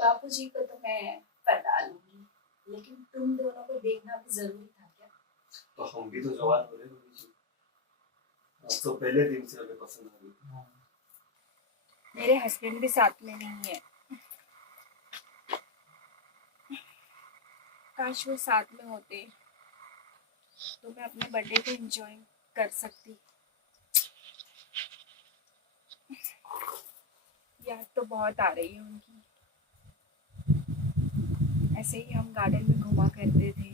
बापूजी को तो मैं पटा लूंगी, लेकिन तुम दोनों को देखना भी जरूरी था क्या? तो हम भी तो जवान हो रहे हैं। अब तो पहले दिन से हमें पसंद आ गई। मेरे हस्बैंड भी साथ में नहीं है। काश वो साथ में होते तो मैं अपने बर्थडे को एंजॉय कर सकती। याद तो बहुत आ रही है उनकी। ऐसे ही हम गार्डन में घुमा करते थे,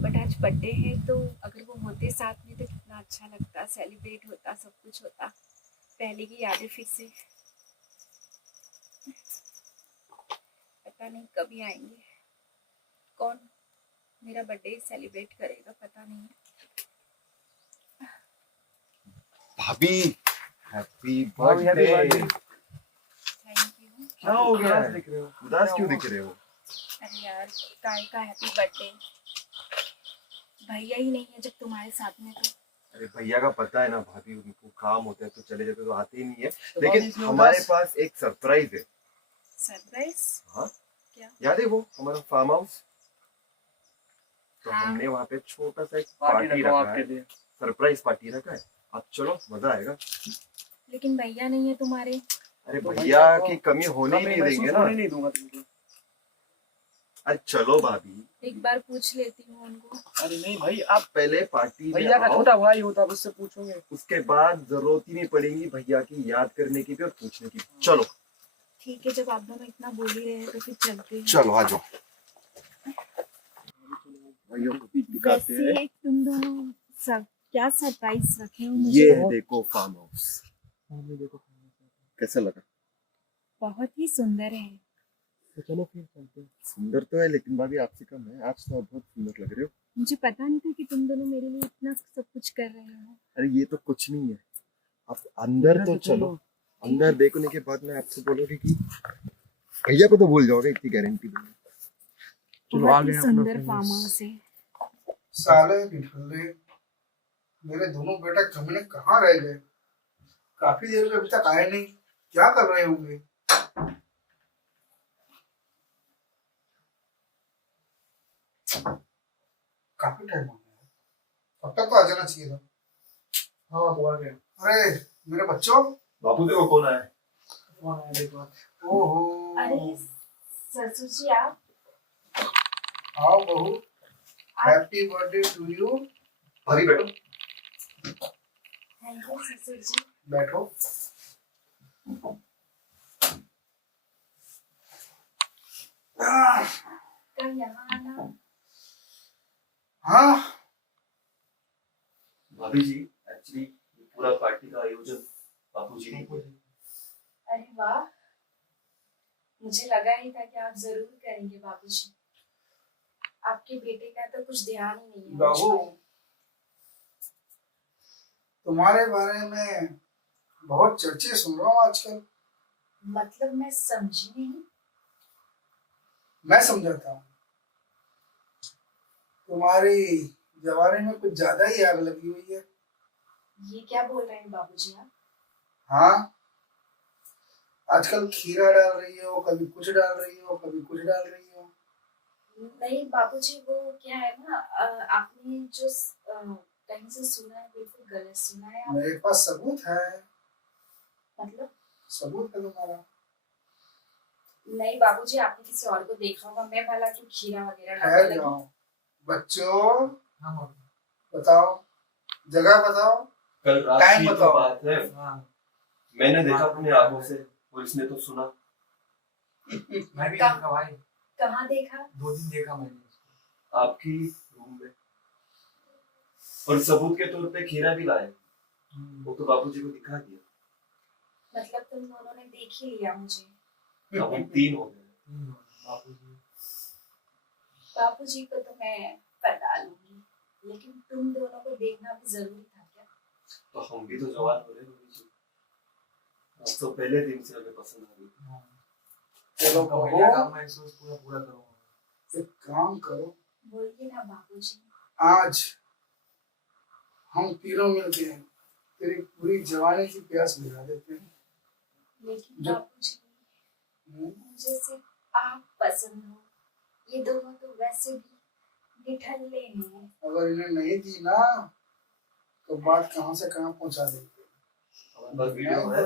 बट आज बर्थडे है तो अगर वो होते साथ में तो कितना अच्छा लगता, सेलिब्रेट होता, सब कुछ होता। पहले की यादें फिर से पता नहीं कभी आएंगे। कौन मेरा बर्थडे सेलिब्रेट करेगा पता नहीं। भाभी हैप्पी बर्थडे। Thank you. क्या हो गया है? उदास क्यों दिख रहे हो? अरे यार, काय का हैप्पी बर्थडे? भैया ही नहीं है जब तुम्हारे साथ में तो। अरे भैया का पता है ना भाभी, उनको काम होता है तो चले जाते तो आते ही नहीं है। लेकिन हमारे पास एक सरप्राइज है। सरप्राइज? हाँ, क्या? याद है वो हमारा फार्म हाउस? तो हाँ। हमने वहाँ पे छोटा सा एक पार्टी रखा है, सरप्राइज पार्टी रखा है। आप चलो, मजा आएगा। लेकिन भैया नहीं है तुम्हारे। अरे भैया की कमी होने ही नहीं देंगे ना। नहीं दूंगा तुमको। अरे चलो भाभी, एक बार पूछ लेती हूँ उनको। अरे नहीं भाई, आप पहले पार्टी में भैया का आओ, छोटा भाई होता, उससे पूछोगे। उसके बाद जरूरत ही नहीं पड़ेगी भैया की याद करने की भी और पूछने की। चलो ठीक है, जब आप दोनों इतना बोल ही रहे हैं तो फिर चलते हैं। चलो आ जाओ। भाइयों को भी दिखाते हैं। वैसे तुम दोनों सब क्या सरप्राइज रखे हो मुझे? ये देखो फार्म हाउस, कैसा लगा? बहुत ही सुंदर है। तो चलो फिर चलते हैं। सुंदर तो है लेकिन भाभी आपसे कम है। आज तो आप बहुत सुंदर लग रहे हो। मुझे पता नहीं था कि तुम दोनों मेरे लिए इतना सब कुछ कर रहे हो। अरे ये तो कुछ नहीं है, आप अंदर तो चलो। अंदर देखने के बाद मैं आपसे बोलोगे कि भैया को तो भूल जाओगे, इतनी गारंटी दूंगा। चलो बहुत आगे ही सुंदर फार्म हाउस है। साले निठल्ले, मेरे दोनों बेटा कमीने कहाँ रह गए? काफी देर से अभी तक आए नहीं, क्या कर रहे होंगे? काफी टाइम हो गया, अब तक तो आ जाना चाहिए था। हाँ तो आ गया। अरे मेरे बच्चों, बापू देखो कौन आया। कौन आया देखो। ओहो। अरे ससुर जी आप। आओ बहू, हैप्पी बर्थडे टू यू। भाभी बैठो। थैंक यू ससुर जी। बैठो। कल यहाँ आना। हाँ भाभी जी, एक्चुअली पूरा पार्टी का आयोजन बापू जी ने किया। अरे वाह, मुझे लगा ही था कि आप जरूर करेंगे बाबूजी। आपके बेटे का तो कुछ ध्यान ही नहीं है। बहू, तुम्हारे बारे में बहुत चर्चे सुन रहा हूँ आजकल। मतलब मैं समझी नहीं। मैं समझाता हूँ, तुम्हारी जवानी में कुछ ज्यादा ही आग लगी हुई है। ये क्या बोल रहे हैं बाबूजी आप? हाँ, आजकल खीरा डाल रही हो, कभी कुछ डाल रही हो, कभी कुछ डाल रही हो। नहीं बाबूजी, वो क्या है ना, आपने जो कहीं से सुना है, बिल्कुल गलत सुना है आप। मेरे पास सबूत है। मतलब? सबूत है तुम्हारा। नहीं बाबूजी, आपने किसी और को देखा होगा। मैं भला क्यों खीरा वगैरह ठहर डालने लगी? जाओ बच्चों, बताओ, जगह बताओ, कल रात टाइम की तो बताओ। बात है। मैंने देखा अपने आंखों से, पुलिस ने तो सुना। मैं भी देखा भाई। कहाँ देखा? 2 दिन देखा मैंने। आपकी रूम में, और सबूत के तौर पे खीरा भी लाए। वो तो बापूजी को दिखा दिया। मतलब तुम दोनों ने देख ही लिया मुझे। अब हम 3 हो गए। बापूजी को तो मैं पटा लूंगी, लेकिन तुम दोनों को देखना भी जरूरी था क्या? तो हम भी तो जवान हो रहे हैं। अब तो पहले दिन से हमें पसंद आ गई। चलो भैया का महसूस पूरा करूंगा। एक काम करो, बोलिए ना बाबूजी। आज हम तीनों मिलके तेरी पूरी जवानी की प्यास बुझा देते हैं। लेकिन जो- बाबूजी, मुझे सिर्फ आप पसंद हो। ये दोनों तो वैसे भी निठल्ले हैं। अगर इन्हें नहीं दी ना तो बात कहाँ से कहाँ पहुंचा देंगे। बस वीडियो है।